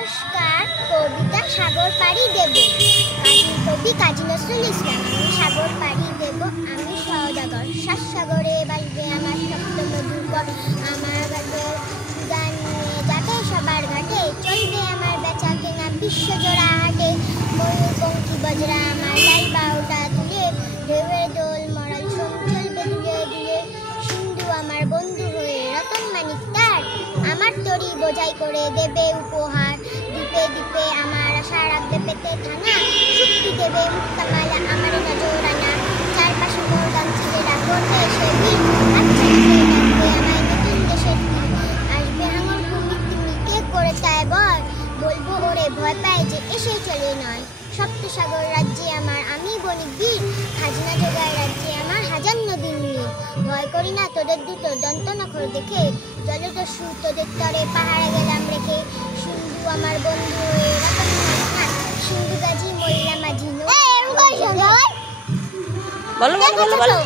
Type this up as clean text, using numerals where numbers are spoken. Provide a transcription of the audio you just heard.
পুরস্কার কবিতা সাগর পাড়ি দেব। কবি কাজী নজরুল ইসলাম। আমি সাগর পাড়ি দেব, আমি সওদাগর। সাগরে বাসবে আমার সপ্তম দুর্গর। আমার ঘাটে গান নিয়ে যাবে সবার ঘাটে, চলবে আমার বেচা কেনা বিশ্বজোড়া হাটে। ময়ূরপঙ্খী বজরা আমার লাল বাউটা তুলে, ঢেউয়ের দোল মরাল শোন চলবে দুলে দুলে। সিন্ধু আমার বন্ধু হয়ে রতন মানিক তার, আমার তরি বোঝাই করে দেবে উপহার। দ্বীপে দ্বীপে আমার আশা রাখবে পেতে থানা, শক্তি দেবে মুক্তামালা আমার নজরানা। চারপাশে মোর গান ছেলেরা করবে সে ভিড়, আচ্ছা ডাকবে আমায় নতুন দেশের তীর। আসবে হাঙর কুমির তিমি কে করে তাই বল, বলবো ওরে ভয় পায় যে এসে চলে নয়। সপ্তসাগর রাজ্যে আমার আমি বণিক বীর, খাজনা জোগায় রাজ্যে আমার হাজার নদীর নীর। ভয় করি না তোদের দুটো দন্তনখর দেখে, জলদস্যু তোদের তরে পাহাড়ে গেলাম রেখে। সিন্ধু আমার বন্ধু হয়ে রতন মাঝি, সিন্ধু গাজী মোল্লা মাঝি। বলো বলো বলো বলো।